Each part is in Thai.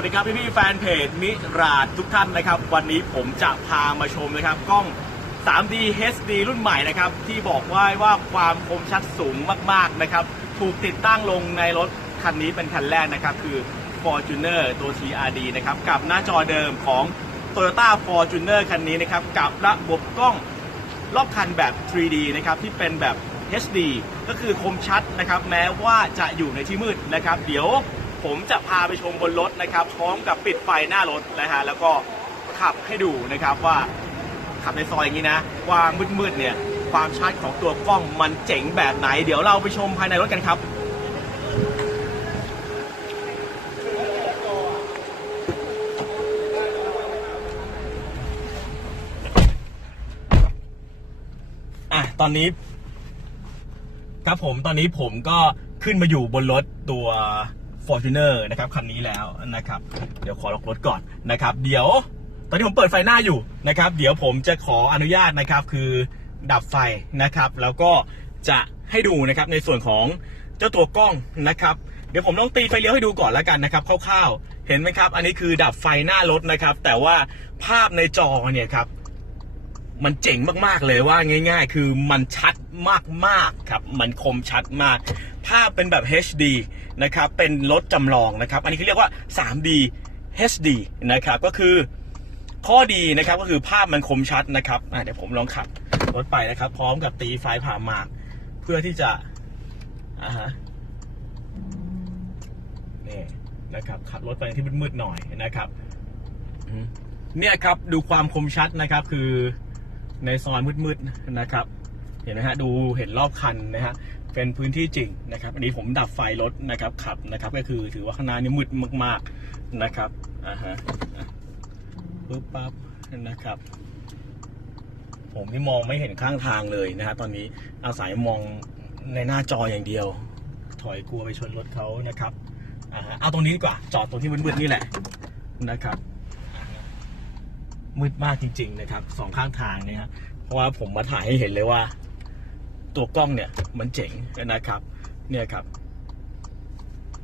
วัสดีครับพี่พี่ๆแฟนเพจมิราดทุกท่านนะครับ วันนี้ผมจะพามาชมนะครับกล้อง 3D HD รุ่นใหม่นะครับที่บอกว่าว่าความคมชัดสูงมากๆนะครับถูกติดตั้งลงในรถคันนี้เป็นคันแรกนะครับคือ Fortuner ตัว TRD นะครับกับหน้าจอเดิมของ Toyota Fortuner คันนี้นะครับกับระบบกล้องรอบคันแบบ 3D นะครับที่เป็นแบบ HD ก็คือคมชัดนะครับแม้ว่าจะอยู่ในที่มืดนะครับ เดี๋ยว ผมจะพาไปชมบนรถนะครับ พร้อมกับปิดไฟหน้ารถนะฮะแล้วก็ขับให้ดูนะครับว่าขับในซอยอย่างนี้นะกว้างมืดๆเนี่ย ความชัดของตัวกล้องมันเจ๋งแบบไหน เดี๋ยวเราไปชมภายในรถกันครับอะตอนนี้ ครับผมตอนนี้ผมก็ขึ้นมาอยู่บนรถตัว Fortuner นะครับคันนี้แล้วนะครับเดี๋ยวขอล็อกรถก่อนนะครับ เดี๋ยวตอนนี้ผมเปิดไฟหน้าอยู่นะครับ เดี๋ยวผมจะขออนุญาตนะครับ คือดับไฟนะครับ แล้วก็จะให้ดูนะครับในส่วนของเจ้าตัวกล้องนะครับ เดี๋ยวผมต้องตีไฟเลี้ยวให้ดูก่อนแล้วกันนะครับคร่าวๆเห็นไหมครับ อันนี้คือดับไฟหน้ารถนะครับ แต่ว่าภาพในจอเนี่ยครับ มันเจ๋งมากๆเลยว่าง่าย ๆ คือมันชัดมากๆครับมันคมชัดมากภาเป็นแบบ HD นะครับเป็นรถจำลองนะครับอันนี้เขาเรียกว่า 3D HD นะครับก็คือข้อดีนะครับก็คือภาพมันคมชัดนะครับเดี๋ยวผมลองขับรถไปนะครับ พร้อมกับตีไฟผ่าหมาก เพื่อที่จะอ่าฮะนี่นะครับขับรถไปที่มืดๆหน่อยนะครับเนี่ยครับดูความคมชัดนะครับคือ ในซอยมืดๆนะครับ เห็นไหมฮะดูเห็นรอบคันนะฮะเป็นพื้นที่จริงนะครับ อันนี้ผมดับไฟรถนะครับขับนะครับ ก็คือถือว่าข้างหน้านี่มืดมากๆนะครับอ่าฮะปึ๊บปั๊บนะครับ ผมนี่มองไม่เห็นข้างทางเลยนะฮะตอนนี้อาศัยมองในหน้าจออย่างเดียว ถอยกลัวไปชนรถเขานะครับอ่าฮะเอาตรงนี้ดีกว่าจอดตรงที่มืดๆนี่แหละนะครับ มืดมากจริง ๆ นะครับสองข้างทางเนี่ยเพราะว่าผมมาถ่ายให้เห็นเลยว่า ตัวกล้องเนี่ยมันเจ๋งนะครับ เนี่ยครับ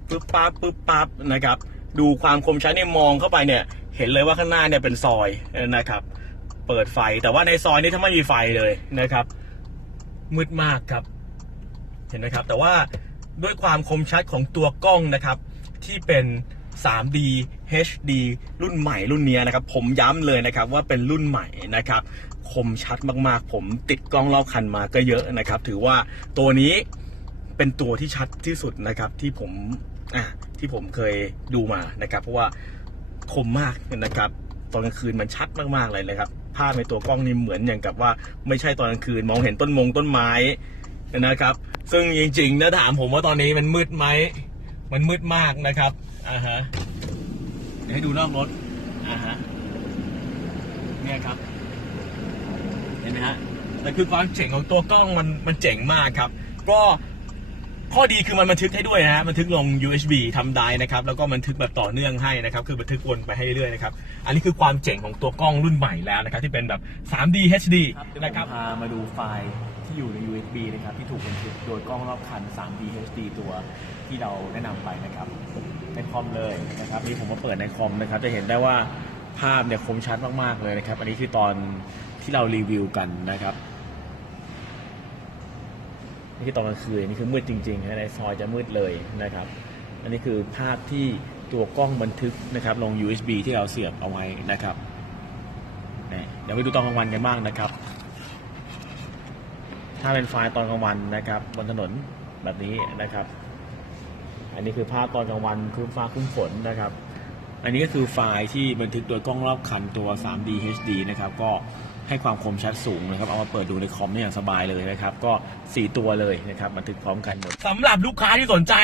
ปึ๊บปั๊บปึ๊บปั๊บนะครับ ดูความคมชัดเนี่ยมองเข้าไปเนี่ย เห็นเลยว่าข้างหน้าเนี่ยเป็นซอยนะครับ เปิดไฟแต่ว่าในซอยนี้ถ้าไม่มีไฟเลยนะครับ มืดมากครับ เห็นไหมครับ แต่ว่าด้วยความคมชัดของตัวกล้องนะครับ ที่เป็น 3D HD รุ่นใหม่รุ่นเนี้ยนะครับ ผมย้ำเลยนะครับว่าเป็นรุ่นใหม่นะครับ คมชัดมากๆ ผมติดกล้องรอบคันมาก็เยอะนะครับ ถือว่าตัวนี้เป็นตัวที่ชัดที่สุดนะครับที่ผมอะที่ผมเคยดูมานะครับ เพราะว่าคมมากนะครับ ตอนกลางคืนมันชัดมากๆเลยนะครับภาพในตัวกล้องนี่เหมือนอย่างกับว่าไม่ใช่ตอนกลางคืนมองเห็นต้นมงต้นไม้นะครับ ซึ่งจริงๆนะถามผมว่าตอนนี้มันมืดไหมมันมืดมากนะครับ อ่าฮะเดี๋ยวให้ดูนอกรถอ่าฮะเนี่ยครับ เห็นไหมฮะแต่คือความเจ๋งของตัวกล้องมันมันเจ๋งมากครับ ก็ข้อดีคือมันบันทึกให้ด้วยนะฮะบันทึกลง USB ทำได้นะครับ แล้วก็บันทึกแบบต่อเนื่องให้นะครับ คือบันทึกวนไปให้เรื่อยๆนะครับ อันนี้คือความเจ๋งของตัวกล้องรุ่นใหม่แล้วนะครับ ที่เป็นแบบ 3D HD นะครับพามาดูไฟล์ ที่อยู่ใน USB นะครับที่ถูกบันทึกโดยกล้องรอบคัน 3D HD ตัวที่เราแนะนำไปนะครับในคอมเลยนะครับนี่ผมมาเปิดในคอมนะครับ จะเห็นได้ว่าภาพเนี่ยคมชัดมากๆเลยนะครับ อันนี้คือตอนที่เรารีวิวกันนะครับนี่คือตอนกลางคืนนี่คือมืดจริงๆในซอยจะมืดเลยนะครับ อันนี้คือภาพที่ตัวกล้องบันทึกนะครับ ลง USB ที่เราเสียบเอาไว้นะครับนี่เดี๋ยวไปดูตอนกลางวันกันบ้างนะครับ ถ้าเป็นไฟล์ตอนกลางวันนะครับ บนถนนแบบนี้นะครับ อันนี้คือภาพตอนกลางวันครึ้มฟ้าครึ้มฝนนะครับ อันนี้ก็คือไฟล์ที่บันทึกโดยกล้องรอบคันตัว 3D HD นะครับ ก็ให้ความคมชัดสูงนะครับ เอามาเปิดดูในคอมได้อย่างสบายเลยนะครับ ก็ 4 ตัวเลยนะครับบันทึกพร้อมกันหมดสำหรับลูกค้าที่สนใจ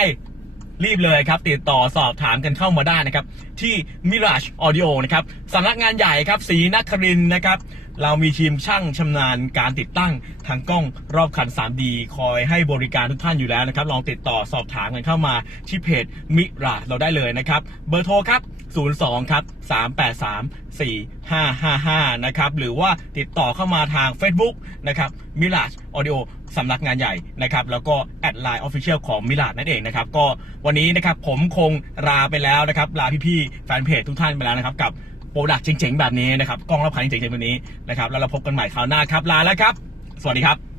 รีบเลยครับ ติดต่อสอบถามกันเข้ามาได้นะครับ ที่ Mirage Audio นะครับสำนักงานใหญ่ครับศรีนครินทร์นะครับ เรามีทีมช่างชำนาญการติดตั้งทางกล้องรอบคัน 3D คอยให้บริการทุกท่านอยู่แล้วนะครับ ลองติดต่อสอบถามกันเข้ามาที่เพจมิราเราได้เลยนะครับ เบอร์โทรครับ 02 ครับ 383 4555 นะครับ หรือว่าติดต่อเข้ามาทาง Facebook นะครับมิรา a อ d i o สำนักงานใหญ่นะครับ แล้วก็แอดไลน์ออฟฟิเชียลของมิรานั่นเองนะครับ ก็วันนี้นะครับผมคงลาไปแล้วนะครับ ลาพี่ๆแฟนเพจทุกท่านไปแล้วนะครับ กับ โปรดักต์เจ๋งๆแบบนี้นะครับกล้องรับภัยเจ๋งๆแบบนี้นะครับแล้วเราพบกันใหม่คราวหน้าครับลาแล้วครับ สวัสดีครับ